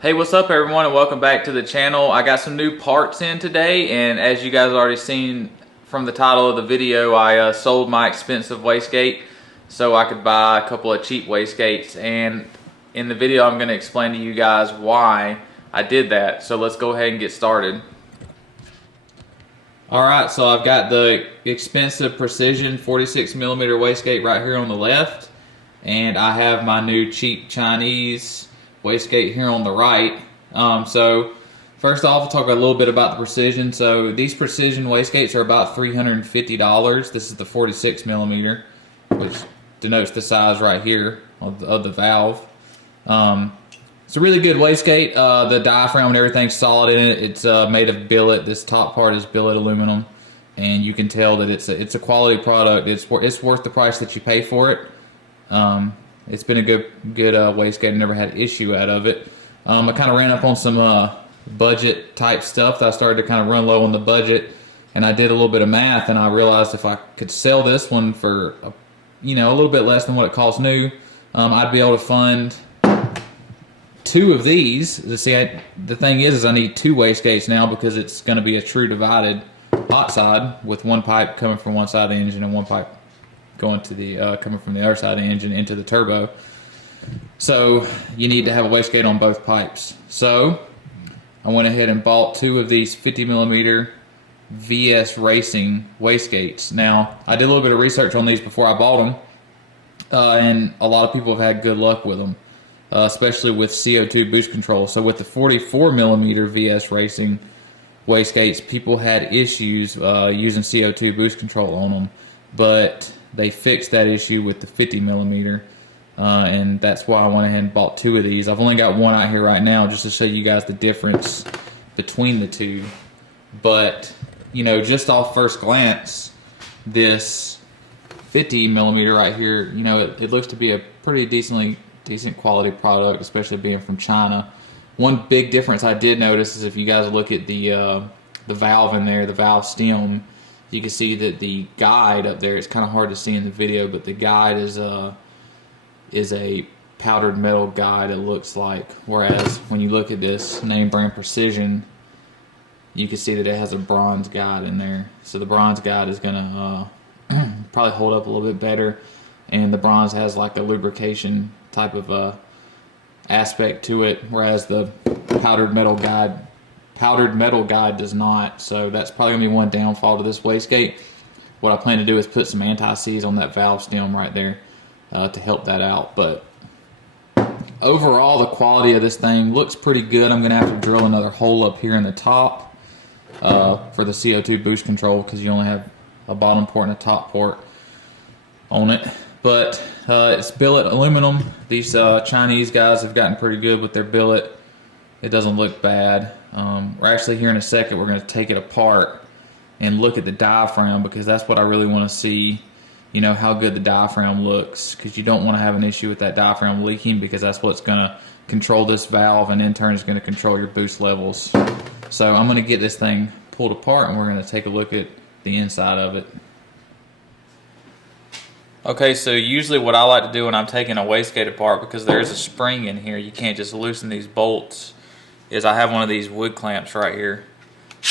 Hey, what's up everyone, and welcome back to the channel. I got some new parts in today, and as you guys already seen from the title of the video, I sold my expensive wastegate so I could buy a couple of cheap wastegates. And in the video I'm going to explain to you guys why I did that. So let's go ahead and get started. Alright, so I've got the expensive precision 46mm wastegate right here on the left, and I have my new cheap Chinese wastegate here on the right. So first off, I'll talk a little bit about the precision. So these precision wastegates are about $350. This is the 46mm, which denotes the size right here of the valve. It's a really good wastegate. The diaphragm and everything's solid in it. It's made of billet. This top part is billet aluminum, and you can tell that it's a quality product. It's worth the price that you pay for it. It's been a good wastegate. I never had an issue out of it. I kind of ran up on some budget type stuff. That I started to kind of run low on the budget, and I did a little bit of math, and I realized if I could sell this one for a little bit less than what it costs new, I'd be able to fund two of these. The thing is I need two wastegates now because it's going to be a true divided hot side with one pipe coming from one side of the engine and one pipe going to the coming from the other side of the engine into the turbo. So you need to have a wastegate on both pipes. So I went ahead and bought two of these 50mm VS Racing wastegates. Now I did a little bit of research on these before I bought them, and a lot of people have had good luck with them, especially with CO2 boost control. So with the 44mm VS Racing wastegates, people had issues using CO2 boost control on them, but they fixed that issue with the 50mm, and that's why I went ahead and bought two of these. I've only got one out here right now just to show you guys the difference between the two. But just off first glance, this 50mm right here, it looks to be a pretty decent quality product, especially being from China. One big difference I did notice is if you guys look at the valve in there, the valve stem, you can see that the guide up there, it's kind of hard to see in the video, but the guide is a powdered metal guide, it looks like. Whereas when you look at this name brand Precision, you can see that it has a bronze guide in there. So the bronze guide is going to probably hold up a little bit better, and the bronze has like a lubrication type of aspect to it, whereas the powdered metal guide does not. So that's probably going to be one downfall to this wastegate. What I plan to do is put some anti-seize on that valve stem right there to help that out. But overall, the quality of this thing looks pretty good. I'm going to have to drill another hole up here in the top for the CO2 boost control, because you only have a bottom port and a top port on it. But it's billet aluminum. These Chinese guys have gotten pretty good with their billet. It doesn't look bad. We're actually here in a second, we're going to take it apart and look at the diaphragm, because that's what I really want to see, how good the diaphragm looks, because you don't want to have an issue with that diaphragm leaking, because that's what's going to control this valve, and in turn is going to control your boost levels. So I'm going to get this thing pulled apart, and we're going to take a look at the inside of it. Okay, so usually what I like to do when I'm taking a wastegate apart, because there's a spring in here, you can't just loosen these bolts, is I have one of these wood clamps right here.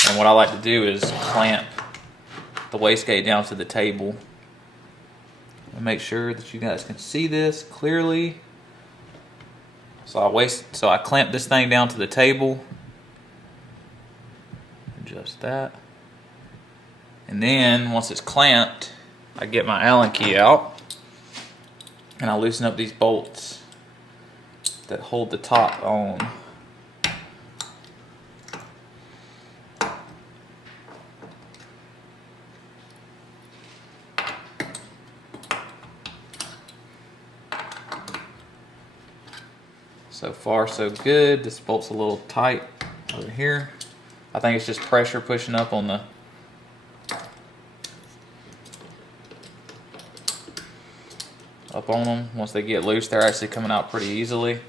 And what I like to do is clamp the wastegate down to the table. And make sure that you guys can see this clearly. So I clamp this thing down to the table. Adjust that. And then once it's clamped, I get my Allen key out and I loosen up these bolts that hold the top on. So far so good. This bolt's a little tight over here. I think it's just pressure pushing up on the them. Once they get loose, they're actually coming out pretty easily.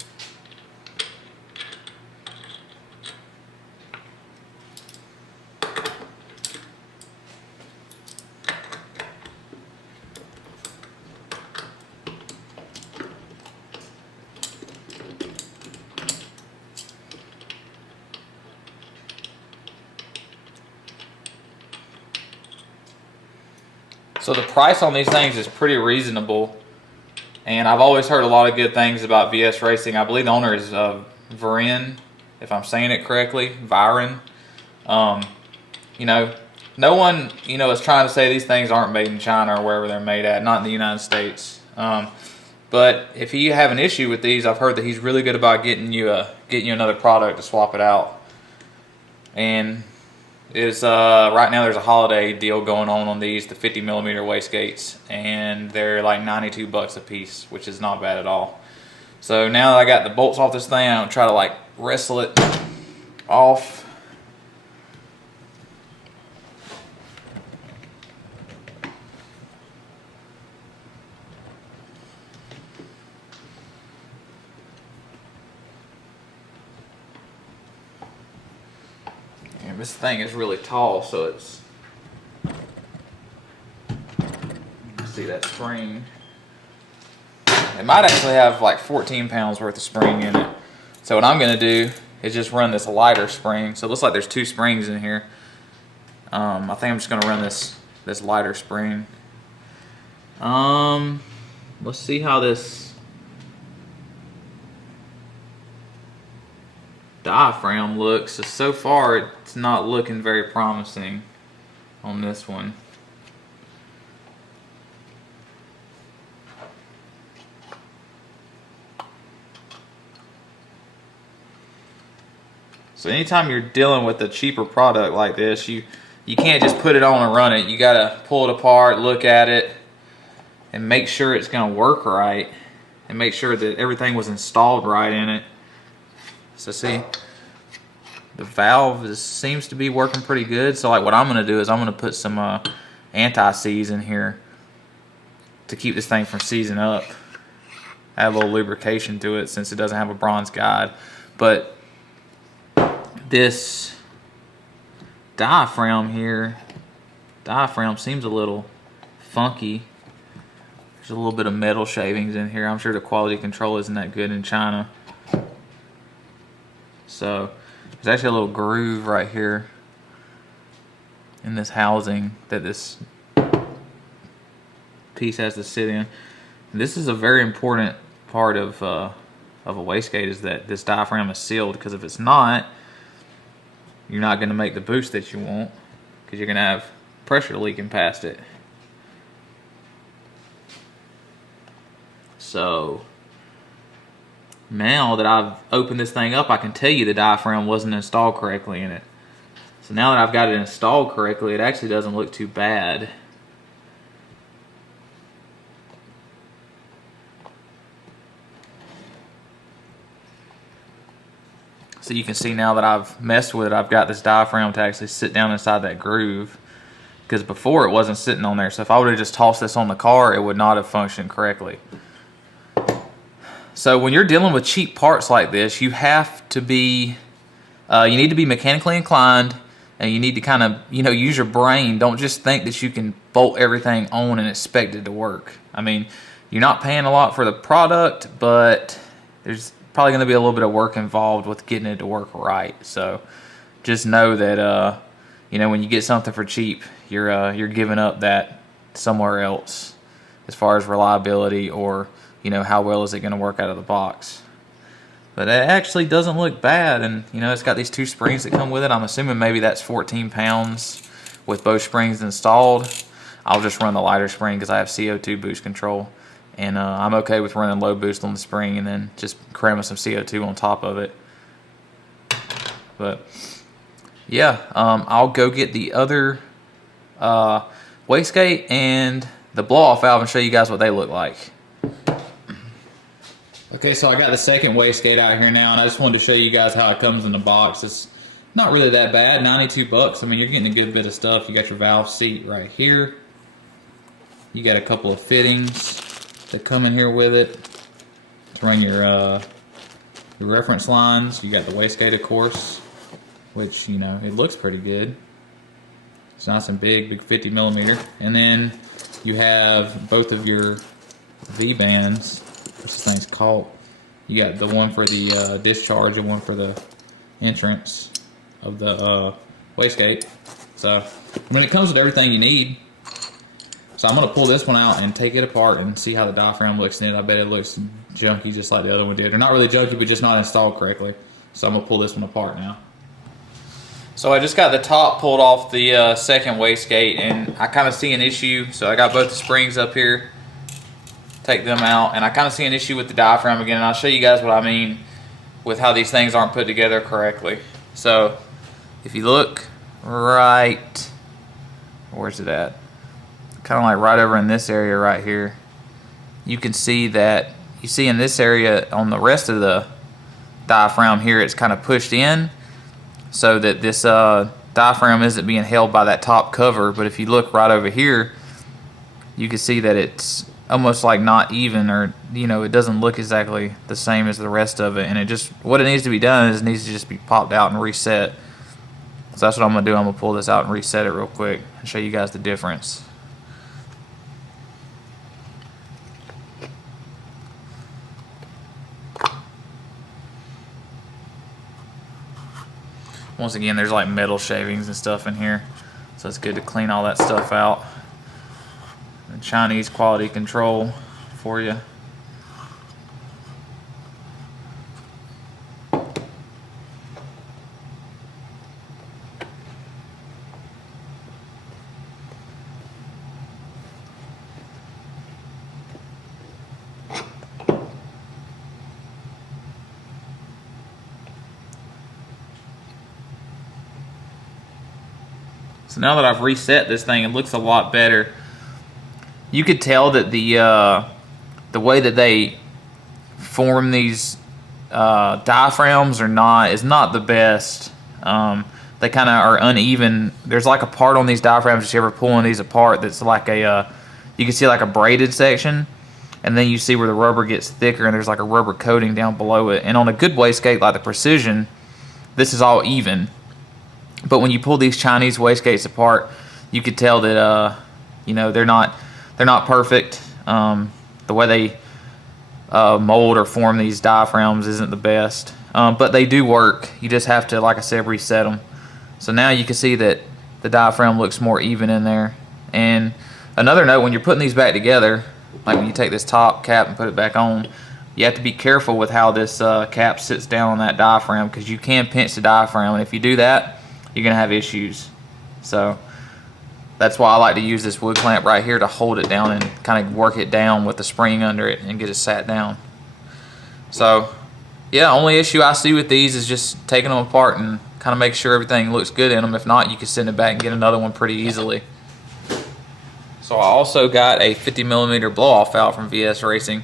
So the price on these things is pretty reasonable, and I've always heard a lot of good things about VS Racing. I believe the owner is Viren, if I'm saying it correctly, Viren. You know, no one, you know, is trying to say these things aren't made in China or wherever they're made at, not in the United States. But if you have an issue with these, I've heard that he's really good about getting you another product to swap it out. And is right now there's a holiday deal going on these, the 50 millimeter wastegates, and they're like $92 a piece, which is not bad at all. So now that I got the bolts off this thing, I'm gonna try to like wrestle it off. This thing is really tall, so it's, see that spring, it might actually have like 14 pounds worth of spring in it. So what I'm going to do is just run this lighter spring. So it looks like there's 2 springs in here. I think I'm just going to run this lighter spring. Let's see how this diaphragm looks. So far it's not looking very promising on this one. So anytime you're dealing with a cheaper product like this, you can't just put it on and run it. You gotta pull it apart, look at it, and make sure it's gonna work right, and make sure that everything was installed right in it. So see, the valve seems to be working pretty good. So like what I'm going to do is I'm going to put some anti-seize in here to keep this thing from seizing up. Add a little lubrication to it since it doesn't have a bronze guide. But this diaphragm seems a little funky. There's a little bit of metal shavings in here. I'm sure the quality control isn't that good in China. So there's actually a little groove right here in this housing that this piece has to sit in. And this is a very important part of a wastegate, is that this diaphragm is sealed, because if it's not, you're not going to make the boost that you want, because you're going to have pressure leaking past it. So now that I've opened this thing up, I can tell you the diaphragm wasn't installed correctly in it. So now that I've got it installed correctly, it actually doesn't look too bad. So you can see now that I've messed with it, I've got this diaphragm to actually sit down inside that groove, because before it wasn't sitting on there. So if I would have just tossed this on the car, it would not have functioned correctly. So when you're dealing with cheap parts like this, you have to be, you need to be mechanically inclined, and you need to kind of, you know, use your brain. Don't just think that you can bolt everything on and expect it to work. I mean, you're not paying a lot for the product, but there's probably going to be a little bit of work involved with getting it to work right. So just know that, you know, when you get something for cheap, you're giving up that somewhere else as far as reliability, or you know, how well is it going to work out of the box. But it actually doesn't look bad, and you know, it's got these 2 springs that come with it. I'm assuming maybe that's 14 pounds with both springs installed. I'll just run the lighter spring because I have CO2 boost control, and I'm okay with running low boost on the spring and then just cramming some CO2 on top of it. But yeah, I'll go get the other wastegate and the blow-off valve and show you guys what they look like. Okay, so I got the second wastegate out here now, and I just wanted to show you guys how it comes in the box. It's not really that bad, 92 bucks. I mean, you're getting a good bit of stuff. You got your valve seat right here. You got a couple of fittings that come in here with it to run your reference lines. You got the wastegate, of course, which, you know, it looks pretty good. It's nice and big 50 millimeter. And then you have both of your V-bands. What's this thing's called? You got the one for the discharge and one for the entrance of the wastegate. So when it comes with everything you need, So I'm going to pull this one out and take it apart and see how the diaphragm looks in it. I bet it looks junky just like the other one did. Or not really junky, but just not installed correctly. So I'm going to pull this one apart now. So I just got the top pulled off the second wastegate, and I kind of see an issue. So I got both the springs up here. Take them out, and I kind of see an issue with the diaphragm again, and I'll show you guys what I mean with how these things aren't put together correctly. So if you look right, where's it at? Kind of like right over in this area right here, you can see that, you see in this area on the rest of the diaphragm here, it's kind of pushed in so that this diaphragm isn't being held by that top cover. But if you look right over here, you can see that it's almost like not even, or it doesn't look exactly the same as the rest of it, and it just, what it needs to be done is it needs to just be popped out and reset. So that's what I'm gonna do. I'm gonna pull this out and reset it real quick and show you guys the difference. Once again, there's like metal shavings and stuff in here, so it's good to clean all that stuff out. And Chinese quality control for you. So now that I've reset this thing, it looks a lot better. You could tell that the way that they form these diaphragms is not the best. They kind of are uneven. There's like a part on these diaphragms, if you ever pulling these apart, that's like a you can see like a braided section, and then you see where the rubber gets thicker and there's like a rubber coating down below it. And on a good wastegate like the Precision, this is all even. But when you pull these Chinese wastegates apart, you could tell that they're not perfect. The way they mold or form these diaphragms isn't the best, but they do work. You just have to, like I said, reset them. So now you can see that the diaphragm looks more even in there. And another note, when you're putting these back together, like when you take this top cap and put it back on, you have to be careful with how this cap sits down on that diaphragm, because you can pinch the diaphragm, and if you do that, you're gonna have issues. So that's why I like to use this wood clamp right here to hold it down and kind of work it down with the spring under it and get it sat down. So yeah, only issue I see with these is just taking them apart and kind of make sure everything looks good in them. If not, you can send it back and get another one pretty easily. So I also got a 50mm blow off valve from VS Racing.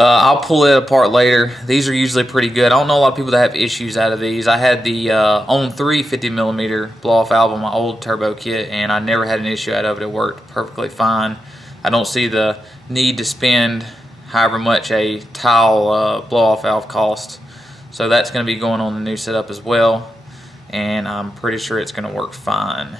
I'll pull it apart later. These are usually pretty good. I don't know a lot of people that have issues out of these. I had the On 3 50mm blow-off valve on my old turbo kit, and I never had an issue out of it. It worked perfectly fine. I don't see the need to spend however much a tile blow-off valve costs. So that's going to be going on the new setup as well, and I'm pretty sure it's going to work fine.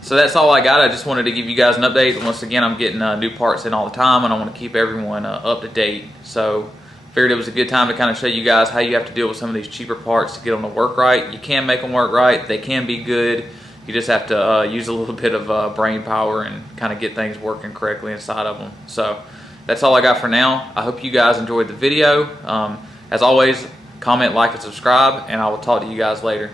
So that's all I got. I just wanted to give you guys an update. Once again, I'm getting new parts in all the time, and I want to keep everyone up to date. So figured it was a good time to kind of show you guys how you have to deal with some of these cheaper parts to get them to work right. You can make them work right. They can be good. You just have to use a little bit of brain power and kind of get things working correctly inside of them. So that's all I got for now. I hope you guys enjoyed the video. As always, comment, like, and subscribe, and I will talk to you guys later.